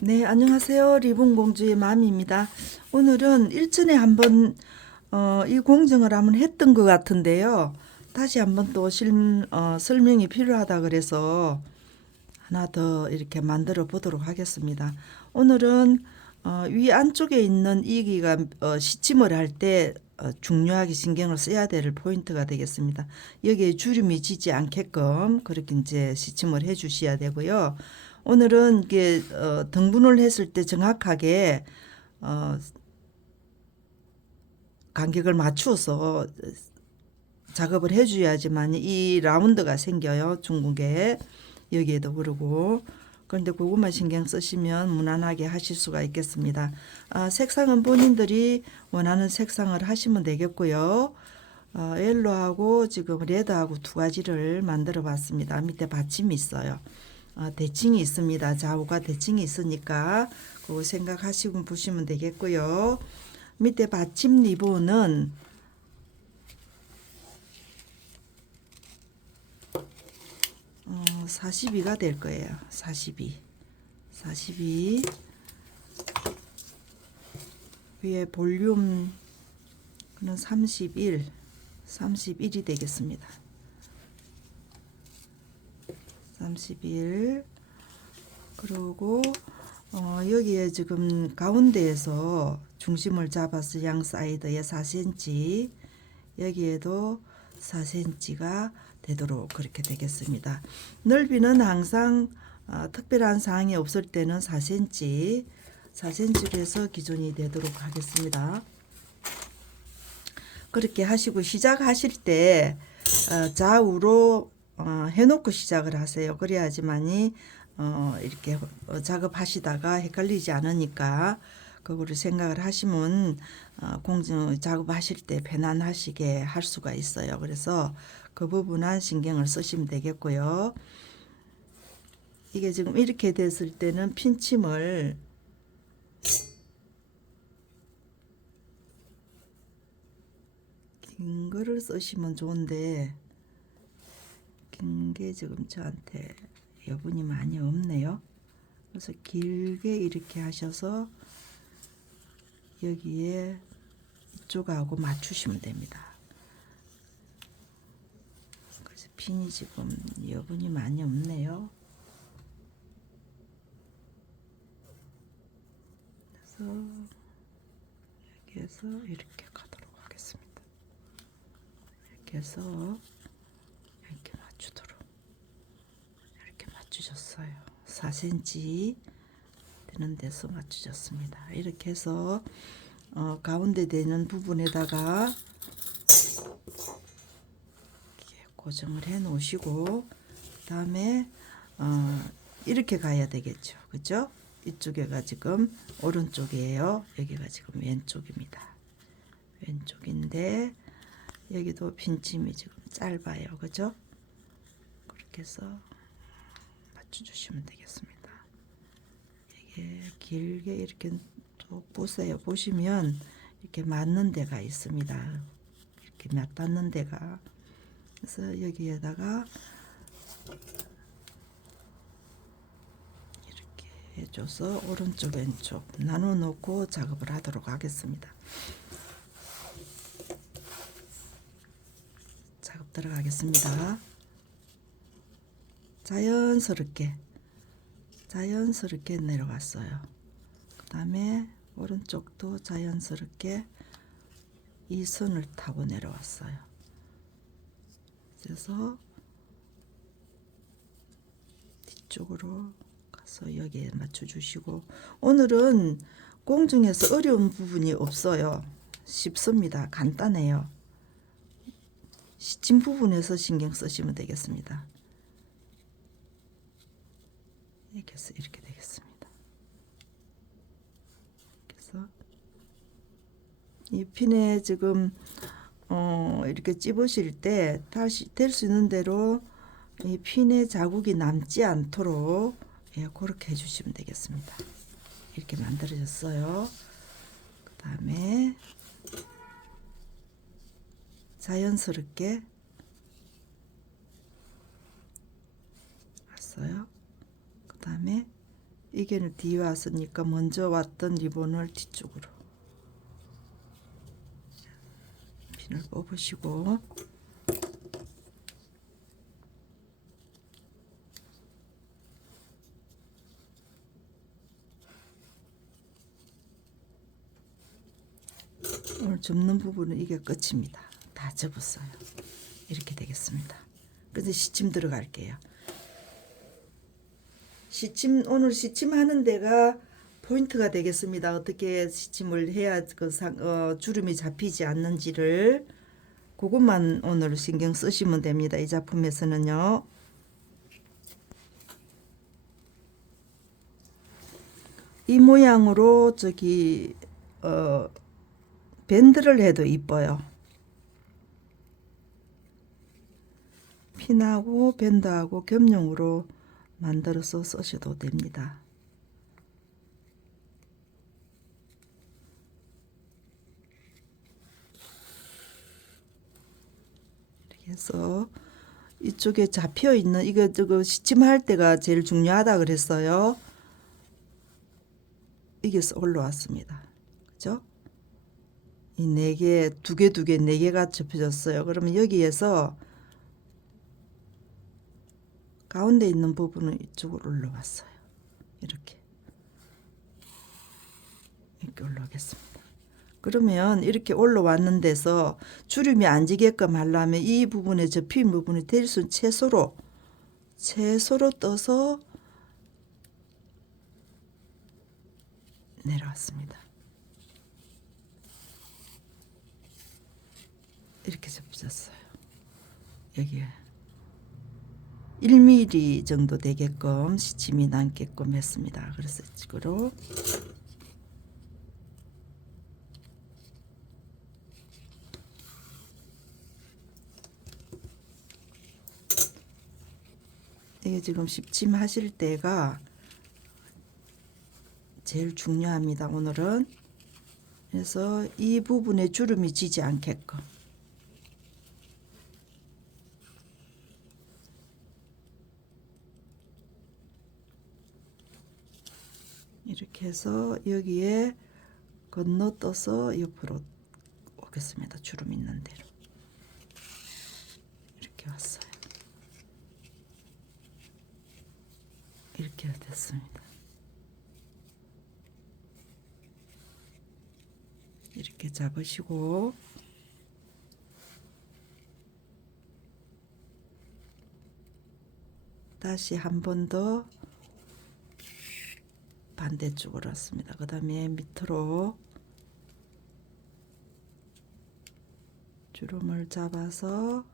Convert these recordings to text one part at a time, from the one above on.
네, 안녕하세요. 리본공주의 맘입니다. 오늘은 일전에 한번 이 공정을 한번 했던 것 같은데요. 다시 한번 또 설명이 필요하다 그래서 하나 더 이렇게 만들어 보도록 하겠습니다. 오늘은 위 안쪽에 있는 이기가 시침을 할 때 중요하게 신경을 써야 될 포인트가 되겠습니다. 여기에 주름이 지지 않게끔 그렇게 이제 시침을 해 주셔야 되고요. 오늘은 이게 등분을 했을 때 정확하게 어, 간격을 맞추어서 작업을 해줘야지만 이 라운드가 생겨요. 중국에 여기에도 그러고 그런데 그것만 신경 쓰시면 무난하게 하실 수가 있겠습니다. 색상은 본인들이 원하는 색상을 하시면 되겠고요. 옐로하고 지금 레드하고 두 가지를 만들어 봤습니다. 밑에 받침이 있어요. 대칭이 있습니다. 좌우가 대칭이 있으니까 그거 생각하시고 보시면 되겠고요. 밑에 받침 리본은 42가 될 거예요. 42 위에 볼륨은 31이 되겠습니다. 31 그리고 여기에 지금 가운데에서 중심을 잡아서 양 사이드에 4cm 여기에도 4cm가 되도록 그렇게 되겠습니다. 넓이는 항상 특별한 사항이 없을 때는 4cm로 해서 기준이 되도록 하겠습니다. 그렇게 하시고 시작하실 때 좌우로 해놓고 시작을 하세요. 그래야지만이 이렇게 작업하시다가 헷갈리지 않으니까 그거를 생각을 하시면 공정 작업하실 때 편안하시게 할 수가 있어요. 그래서 그 부분은 신경을 쓰시면 되겠고요. 이게 지금 이렇게 됐을 때는 핀침을 긴 거를 쓰시면 좋은데 긴 게 지금 저한테 여분이 많이 없네요. 그래서 길게 이렇게 하셔서 여기에 이쪽하고 맞추시면 됩니다. 그래서 핀이 지금 여분이 많이 없네요. 그래서 여기에서 이렇게 가도록 하겠습니다. 이렇게 해서 이렇게 맞추도록 이렇게 맞추셨어요. 4cm 되는 데서 맞추셨습니다. 이렇게 해서 가운데 되는 부분에다가 이렇게 고정을 해 놓으시고 그 다음에 이렇게 가야 되겠죠. 그죠? 이쪽에가 지금 오른쪽이에요. 여기가 지금 왼쪽입니다. 왼쪽인데 여기도 빈침이 지금 짧아요. 그죠? 그렇게 해서 맞춰주시면 되겠습니다. 이게 길게 이렇게 쭉 보세요. 보시면 이렇게 맞는 데가 있습니다. 이렇게 맞닿는 데가. 그래서 여기에다가 이렇게 해줘서 오른쪽 왼쪽 나눠 놓고 작업을 하도록 하겠습니다. 작업 들어가겠습니다. 자연스럽게 내려갔어요. 그 다음에 오른쪽도 자연스럽게 이 선을 타고 내려왔어요. 그래서 뒤쪽으로 가서 여기에 맞춰 주시고 오늘은 공중에서 어려운 부분이 없어요. 쉽습니다. 간단해요. 시침 부분에서 신경 쓰시면 되겠습니다. 이렇게 해서 이렇게 되겠습니다. 그래서 이 핀에 지금 이렇게 찝으실 때 다시 될 수 있는 대로 이 핀에 자국이 남지 않도록 그렇게 해주시면 되겠습니다. 이렇게 만들어졌어요. 그 다음에 자연스럽게 왔어요. 그 다음에 이게 뒤에 왔으니까 먼저 왔던 리본을 뒤쪽으로 핀을 뽑으시고 오늘 접는 부분은 이게 끝입니다. 다 접었어요. 이렇게 되겠습니다. 그래서 시침 들어갈게요. 시침 오늘 시침하는 데가 포인트가 되겠습니다. 어떻게 시침을 해야 주름이 잡히지 않는지를 그것만 오늘 신경 쓰시면 됩니다. 이 작품에서는요. 이 모양으로 밴드를 해도 이뻐요. 핀하고 밴드하고 겸용으로 만들어서 쓰셔도 됩니다. 이렇게 해서 이쪽에 잡혀 있는 저거 시침할 때가 제일 중요하다 그랬어요. 이게 올라왔습니다. 그죠? 이 네 개, 두 개, 네 개가 접혀졌어요. 그러면 여기에서 가운데 있는 부분은 이쪽으로 올라왔어요. 이렇게 올라오겠습니다. 그러면 이렇게 올라왔는 데서 주름이 안 지게끔 하려면 이 부분에 접힌 부분이 될 수 최소로 떠서 내려왔습니다. 이렇게 접혔어요. 여기에 1mm 정도 되게끔 시침이 남게끔 했습니다. 그래서 이쪽으로 이게 지금 시침 하실 때가 제일 중요합니다. 오늘은. 그래서 이 부분에 주름이 지지 않게끔 이렇게 해서 여기에 건너떠서 옆으로 오겠습니다. 주름 있는 대로 이렇게 왔어요. 이렇게 됐습니다. 이렇게 잡으시고 다시 한 번 더 반대쪽으로 왔습니다. 그 다음에 밑으로 주름을 잡아서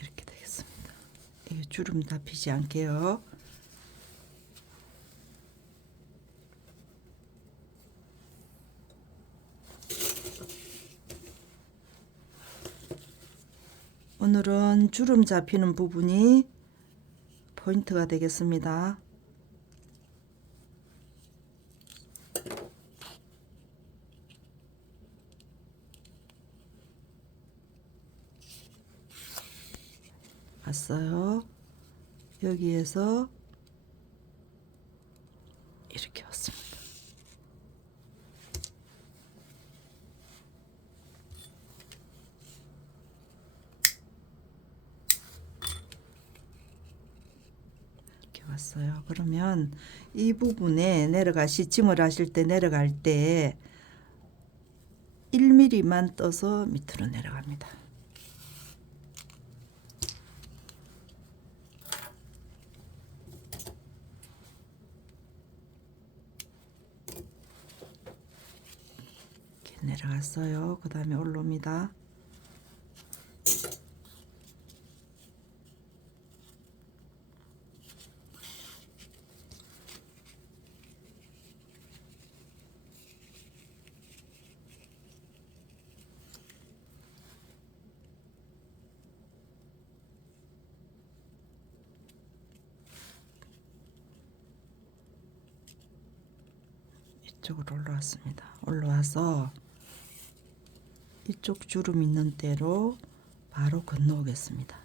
이렇게 되겠습니다. 이게 주름 다 피지 않게요. 오늘은 주름 잡히는 부분이 포인트가 되겠습니다. 왔어요. 여기에서 이렇게 왔습니다. 이렇게 왔어요. 그러면 이 부분에 시침을 하실 때 내려갈 때 1mm만 떠서 밑으로 내려갑니다. 이렇게 내려갔어요. 그 다음에 올라옵니다. 이쪽으로 올라왔습니다. 올라와서 이쪽 주름 있는 대로 바로 건너오겠습니다.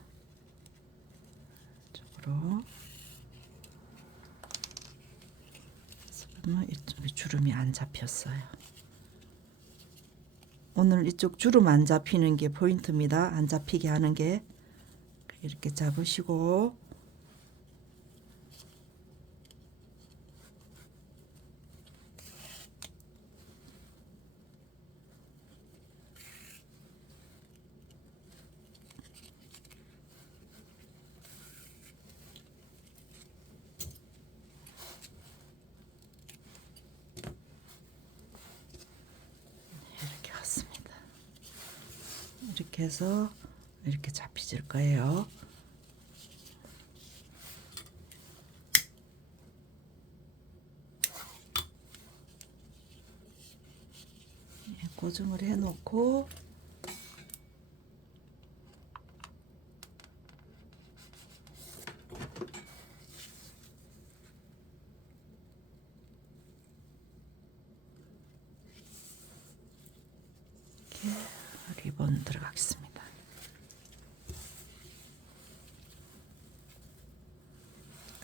이쪽으로. 그러면 이쪽에 주름이 안 잡혔어요. 오늘 이쪽 주름 안 잡히는 게 포인트입니다. 안 잡히게 하는 게. 이렇게 잡으시고 이렇게 왔습니다. 이렇게 해서 이렇게 잡히질 거예요. 고정을 해 놓고 이렇게 리본 들어가겠습니다.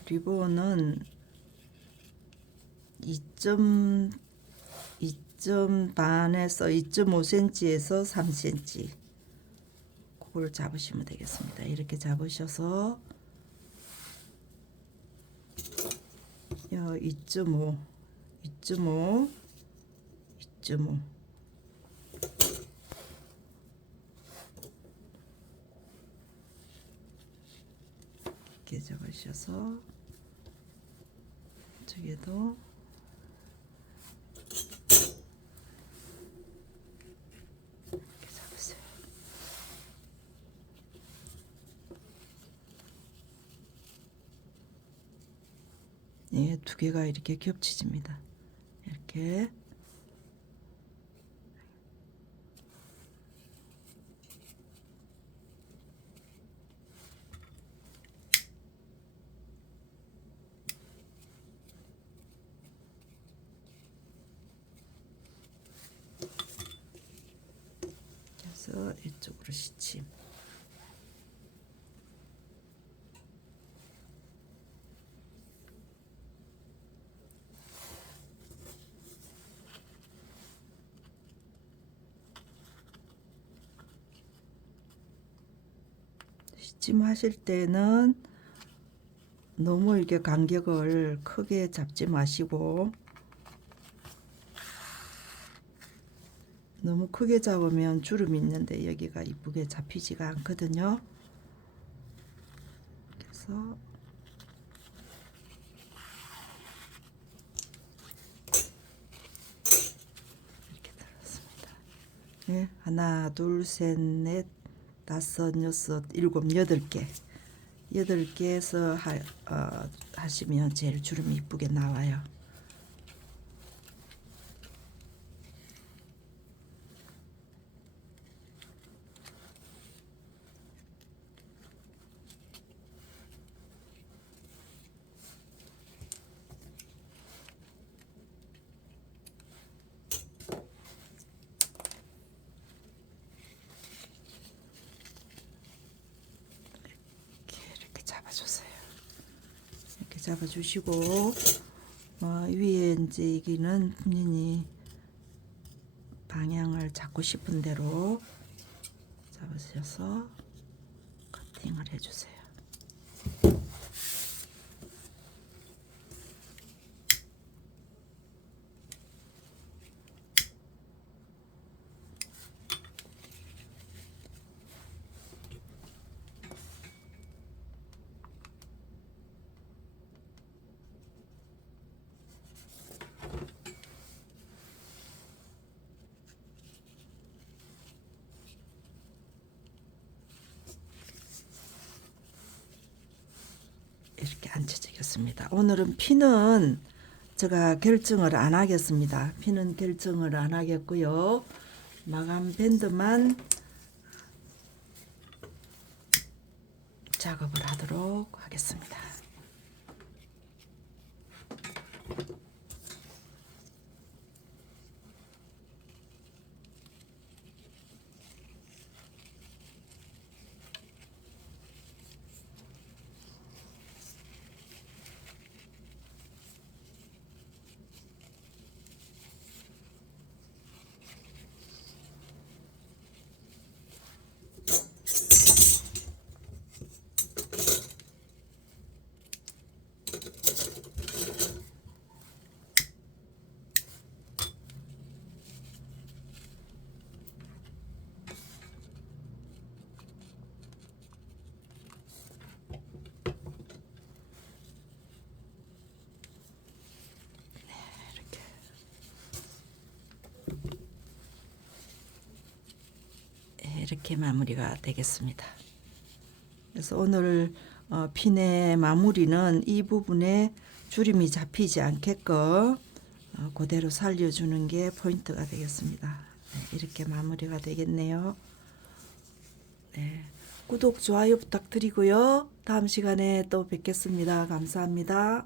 리본은 2점 반에서 2.5cm에서 3cm 그걸 잡으시면 되겠습니다. 이렇게 잡으셔서 2.5 이렇게 잡으셔서 저기도 이렇게 잡으세요. 예, 두 개가 이렇게 겹치집니다. 이렇게 해서 이쪽으로 시침. 시침하실 때는 너무 이렇게 간격을 크게 잡지 마시고 너무 크게 잡으면 주름이 있는데 여기가 이쁘게 잡히지가 않거든요. 그래서 이렇게 들었습니다. 네, 하나, 둘, 셋, 넷, 다섯, 여섯, 일곱, 여덟 개. 8개에서 하시면 제일 주름이 이쁘게 나와요. 이렇게 잡아주세요. 이렇게 잡아주시고 위에 이제 여기는 본인이 방향을 잡고 싶은 대로 잡으셔서 커팅을 해주세요. 이렇게 앉혀지겠습니다. 오늘은 피는 제가 결정을 안 하겠습니다. 피는 결정을 안 하겠고요. 마감 밴드만 작업을 하도록 하겠습니다. 이렇게 마무리가 되겠습니다. 그래서 오늘 핀의 마무리는 이 부분에 주름이 잡히지 않게끔 그대로 살려주는 게 포인트가 되겠습니다. 네, 이렇게 마무리가 되겠네요. 네, 구독, 좋아요 부탁드리고요. 다음 시간에 또 뵙겠습니다. 감사합니다.